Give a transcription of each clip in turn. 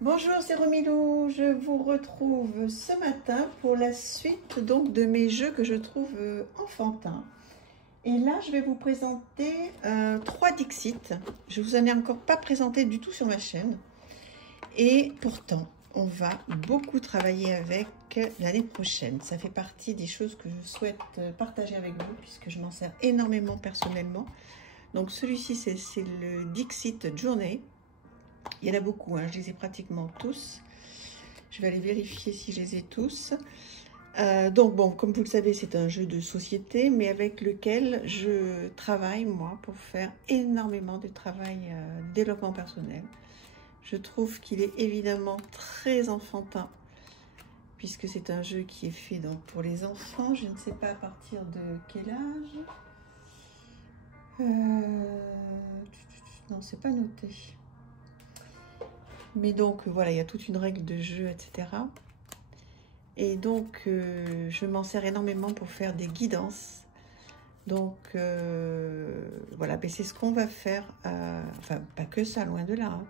Bonjour, c'est Romilou. Je vous retrouve ce matin pour la suite donc de mes jeux que je trouve enfantins. Et là, je vais vous présenter 3 Dixit. Je vous en ai encore pas présenté du tout sur ma chaîne. Et pourtant, on va beaucoup travailler avec l'année prochaine. Ça fait partie des choses que je souhaite partager avec vous puisque je m'en sers énormément personnellement. Donc celui-ci, c'est le Dixit Journey. Il y en a beaucoup, hein, je les ai pratiquement tous. Je vais aller vérifier si je les ai tous. Donc bon, comme vous le savez, c'est un jeu de société, mais avec lequel je travaille, moi, pour faire énormément de travail développement personnel. Je trouve qu'il est évidemment très enfantin, puisque c'est un jeu qui est fait donc, pour les enfants. Je ne sais pas à partir de quel âge. Non, c'est pas noté. Mais donc, voilà, il y a toute une règle de jeu, etc. Et donc, je m'en sers énormément pour faire des guidances. Donc, voilà, ben, c'est ce qu'on va faire. Enfin, pas que ça, loin de là. Hein.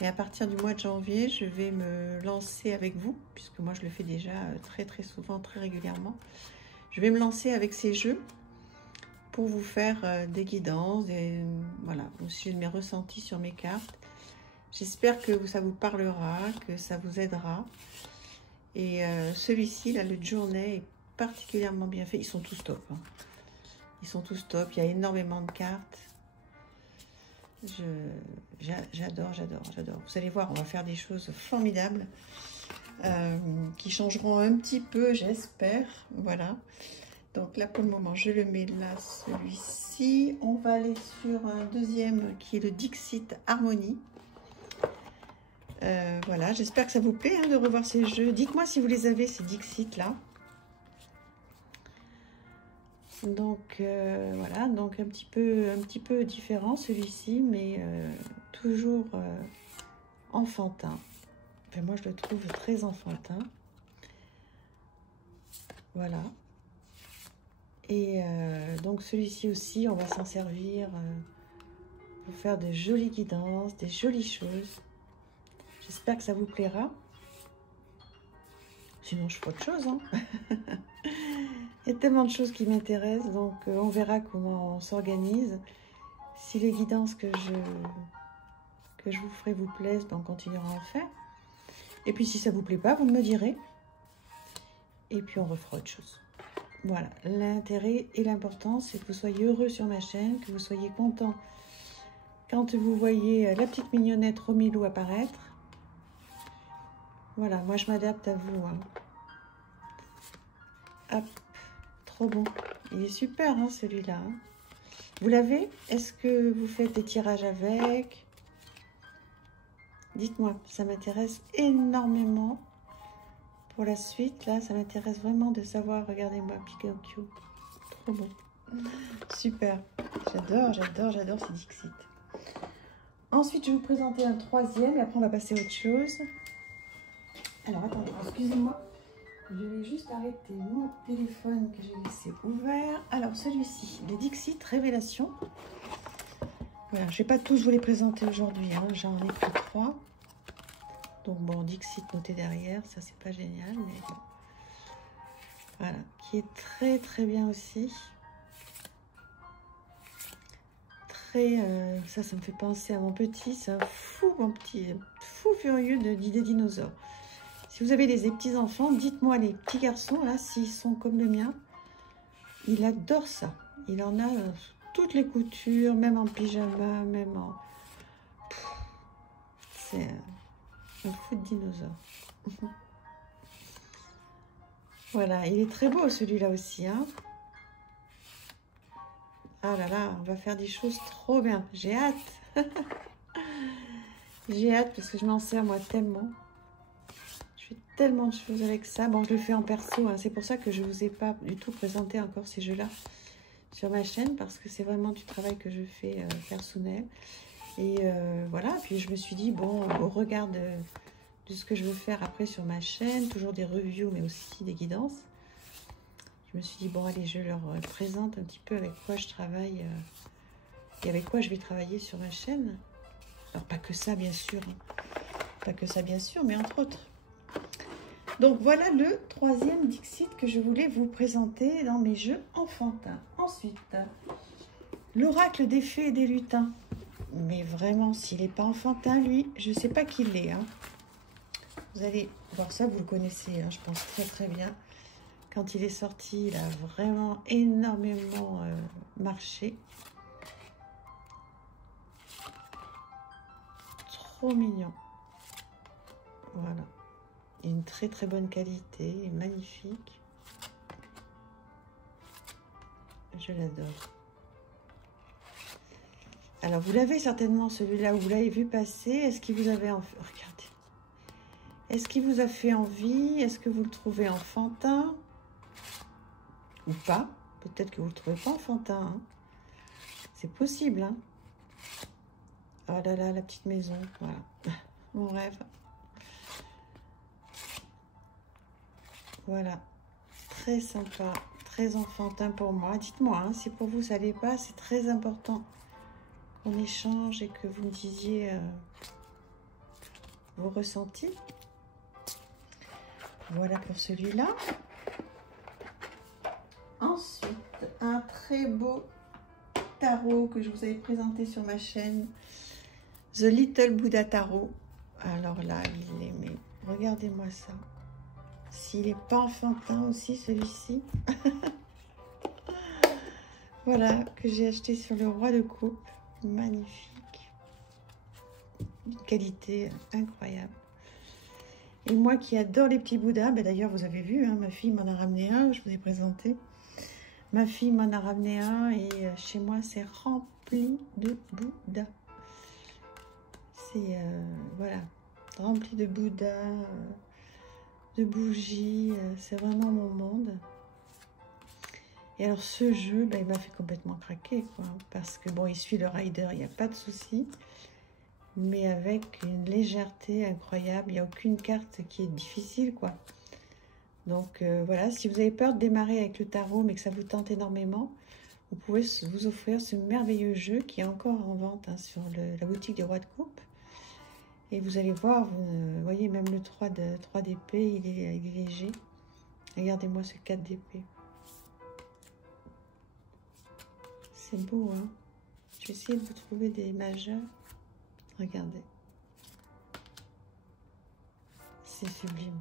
Et à partir du mois de janvier, je vais me lancer avec vous, puisque moi, je le fais déjà très, très souvent, très régulièrement. Je vais me lancer avec ces jeux pour vous faire des guidances, voilà, aussi mes ressentis sur mes cartes. J'espère que ça vous parlera, que ça vous aidera. Et celui-ci, là, le Journey, est particulièrement bien fait. Ils sont tous top. Hein. Ils sont tous top. Il y a énormément de cartes. J'adore, j'adore, j'adore. Vous allez voir, on va faire des choses formidables qui changeront un petit peu, j'espère. Voilà. Donc là, pour le moment, je le mets là, celui-ci. On va aller sur un deuxième qui est le Dixit Harmonie. Voilà, j'espère que ça vous plaît hein, de revoir ces jeux. Dites-moi si vous les avez, ces Dixit là. Donc voilà, donc un petit peu différent celui-ci, mais toujours enfantin. Enfin, moi je le trouve très enfantin. Voilà. Et donc celui-ci aussi, on va s'en servir pour faire de jolies guidances, des jolies choses. J'espère que ça vous plaira. Sinon, je ferai autre chose. Hein. Il y a tellement de choses qui m'intéressent, donc on verra comment on s'organise. Si les guidances que je vous ferai vous plaisent, ben on continuera à en faire. Et puis si ça vous plaît pas, vous me direz. Et puis on refera autre chose. Voilà, l'intérêt et l'important, c'est que vous soyez heureux sur ma chaîne, que vous soyez content quand vous voyez la petite mignonnette Romilou apparaître. Voilà, moi je m'adapte à vous. Hein. Hop, trop bon. Il est super hein, celui-là. Hein. Vous l'avez? Est-ce que vous faites des tirages avec? Dites-moi, ça m'intéresse énormément. Pour la suite, là, ça m'intéresse vraiment de savoir. Regardez-moi, Pinocchio. Trop bon. Super. J'adore, j'adore, j'adore ces Dixit. Ensuite, je vais vous présenter un troisième et après, on va passer à autre chose. Alors, attendez, excusez-moi. Je vais juste arrêter mon téléphone que j'ai laissé ouvert. Alors, celui-ci, le Dixit Révélation. Voilà, je ne vais pas tous vous les présenter aujourd'hui. Hein. J'en ai que 3. Donc, bon, Dixit noté derrière. Ça, c'est pas génial. Mais bon. Voilà, qui est très, très bien aussi. Ça me fait penser à mon petit. C'est un fou, mon petit fou furieux d'idées dinosaures. Si vous avez des petits enfants, dites-moi les petits garçons, là, s'ils sont comme le mien. Il adore ça. Il en a toutes les coutures, même en pyjama, même en... C'est un fou de dinosaure. Voilà, il est très beau celui-là aussi. Hein. Ah là là, on va faire des choses trop bien. J'ai hâte. J'ai hâte parce que je m'en sers moi tellement. Je fais tellement de choses avec ça. Bon, je le fais en perso. Hein. C'est pour ça que je ne vous ai pas du tout présenté encore ces jeux-là sur ma chaîne. Parce que c'est vraiment du travail que je fais personnel. Et voilà. Puis je me suis dit, bon, au regard de ce que je veux faire après sur ma chaîne, toujours des reviews, mais aussi des guidances. Je me suis dit, bon, allez, je leur présente un petit peu avec quoi je travaille et avec quoi je vais travailler sur ma chaîne. Alors, pas que ça, bien sûr. Hein. Pas que ça, bien sûr, mais entre autres. Donc, voilà le troisième Dixit que je voulais vous présenter dans mes jeux enfantins. Ensuite, l'oracle des fées et des lutins. Mais vraiment, s'il n'est pas enfantin, lui, je ne sais pas qui il est. Hein. Vous allez voir ça, vous le connaissez, hein, je pense très très bien. Quand il est sorti, il a vraiment énormément marché. Trop mignon. Voilà. Une très très bonne qualité, magnifique. Je l'adore. Alors, vous l'avez certainement, celui-là, vous l'avez vu passer. Est-ce qu'il vous avait envie? Regardez. Est-ce qu'il vous a fait envie? Est-ce que vous le trouvez enfantin? Ou pas? Peut-être que vous ne le trouvez pas enfantin. Hein. C'est possible. Hein. Oh là là, la petite maison. Voilà. Mon rêve. Voilà. Très sympa. Très enfantin pour moi. Dites-moi, hein, si pour vous ça l'est pas, c'est très important qu'on échange et que vous me disiez vos ressentis. Voilà pour celui-là. Ensuite, un très beau tarot que je vous avais présenté sur ma chaîne. The Little Buddha Tarot. Alors là, il est... Mais regardez-moi ça. S'il n'est pas enfantin aussi, celui-ci. Voilà, que j'ai acheté sur le roi de coupe. Magnifique. Une qualité incroyable. Et moi qui adore les petits Bouddhas, ben d'ailleurs vous avez vu, hein, ma fille m'en a ramené un, je vous ai présenté. Ma fille m'en a ramené un et chez moi c'est rempli de Bouddhas. C'est voilà, rempli de Bouddhas, de bougies, c'est vraiment mon monde. Et alors ce jeu, ben, il m'a fait complètement craquer, quoi, parce que bon, il suit le rider, il n'y a pas de souci. Mais avec une légèreté incroyable, il n'y a aucune carte qui est difficile, quoi. Donc voilà, si vous avez peur de démarrer avec le tarot, mais que ça vous tente énormément, vous pouvez vous offrir ce merveilleux jeu qui est encore en vente hein, sur la boutique du roi de coupe. Et vous allez voir, vous voyez même le 3 d'épée, il est léger. Regardez-moi ce 4 d'épée. C'est beau, hein. Je vais essayer de vous trouver des majeurs. Regardez. C'est sublime.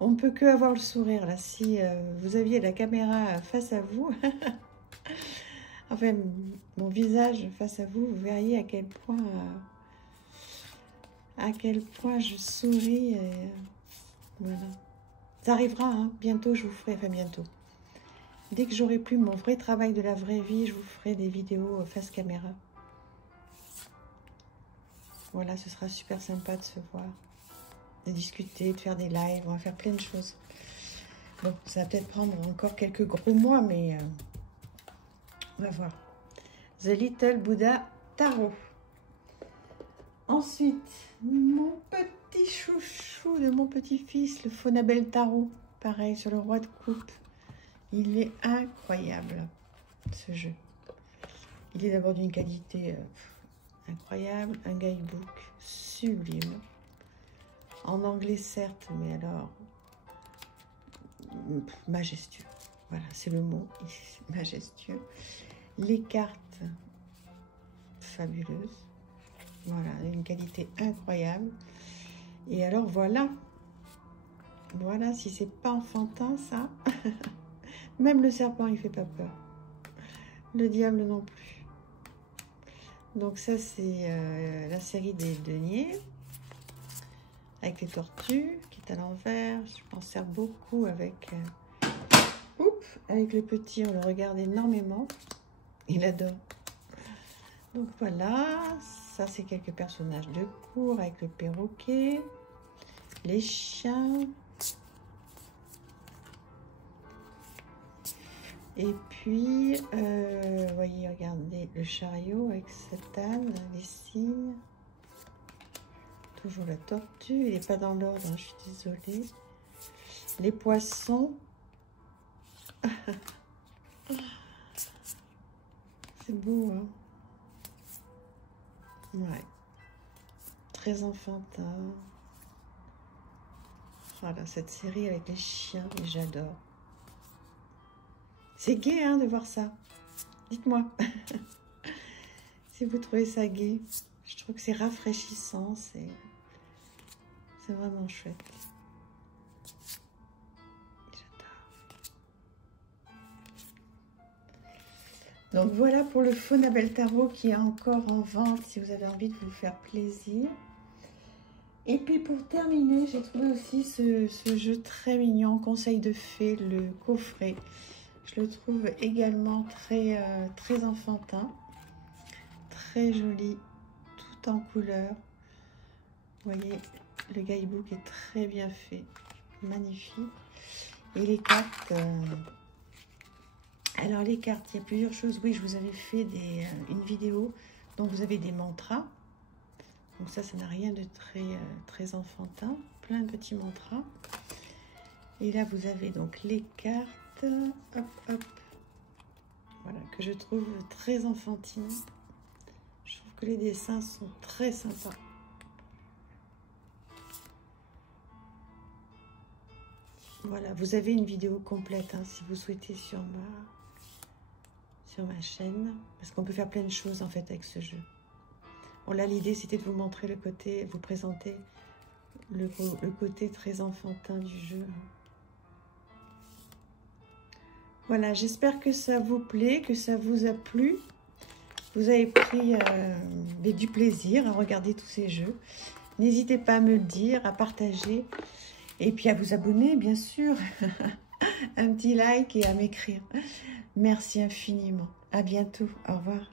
On ne peut que avoir le sourire, là. Si vous aviez la caméra face à vous, enfin, mon visage face à vous, vous verriez à quel point je souris. Et, voilà. Ça arrivera, hein. Bientôt, je vous ferai, enfin bientôt. Dès que j'aurai plus mon vrai travail de la vraie vie, je vous ferai des vidéos face caméra. Voilà, ce sera super sympa de se voir, de discuter, de faire des lives, on va faire plein de choses. Bon, ça va peut-être prendre encore quelques gros mois, mais on va voir. The Little Buddha Tarot. Ensuite, mon petit chouchou de mon petit-fils, le Phonabel Tarot. Pareil, sur le roi de coupe. Il est incroyable, ce jeu. Il est d'abord d'une qualité incroyable. Un guidebook sublime. En anglais, certes, mais alors, majestueux. Voilà, c'est le mot, majestueux. Les cartes, fabuleuses. Voilà, une qualité incroyable. Et alors, voilà. Voilà, si c'est pas enfantin, ça. Même le serpent, il fait pas peur. Le diable non plus. Donc ça, c'est la série des deniers. Avec les tortues, qui est à l'envers. Je m'en sers beaucoup avec... avec le petit, on le regarde énormément. Il adore. Donc voilà, ça c'est quelques personnages de cour avec le perroquet, les chiens. Et puis, vous voyez, regardez le chariot avec cette âne, les cygnes. Toujours la tortue, il n'est pas dans l'ordre, hein, je suis désolée. Les poissons. C'est beau, hein? Ouais. très enfantin. Voilà, cette série avec les chiens, j'adore. C'est gai hein, de voir ça. Dites-moi si vous trouvez ça gai. Je trouve que c'est rafraîchissant, c'est vraiment chouette. J'adore. Donc voilà pour le Faunabelle Tarot qui est encore en vente si vous avez envie de vous faire plaisir. Et puis pour terminer, j'ai trouvé aussi ce jeu très mignon, Conseil de fées, le coffret. Je le trouve également très enfantin, très joli, tout en couleur. Vous voyez, le guidebook est très bien fait, magnifique. Et les cartes, alors les cartes, il y a plusieurs choses. Oui, je vous avais fait une vidéo, donc vous avez des mantras. Donc ça n'a rien de très enfantin, plein de petits mantras. Et là, vous avez donc les cartes, hop, hop, voilà, que je trouve très enfantines. Je trouve que les dessins sont très sympas. Voilà, vous avez une vidéo complète hein, si vous souhaitez sur ma chaîne, parce qu'on peut faire plein de choses en fait avec ce jeu. Bon là, l'idée c'était de vous montrer le côté, vous présenter le côté très enfantin du jeu. Voilà, j'espère que ça vous plaît, que ça vous a plu. Vous avez pris du plaisir à regarder tous ces jeux. N'hésitez pas à me le dire, à partager et puis à vous abonner, bien sûr. Un petit like et à m'écrire. Merci infiniment. À bientôt. Au revoir.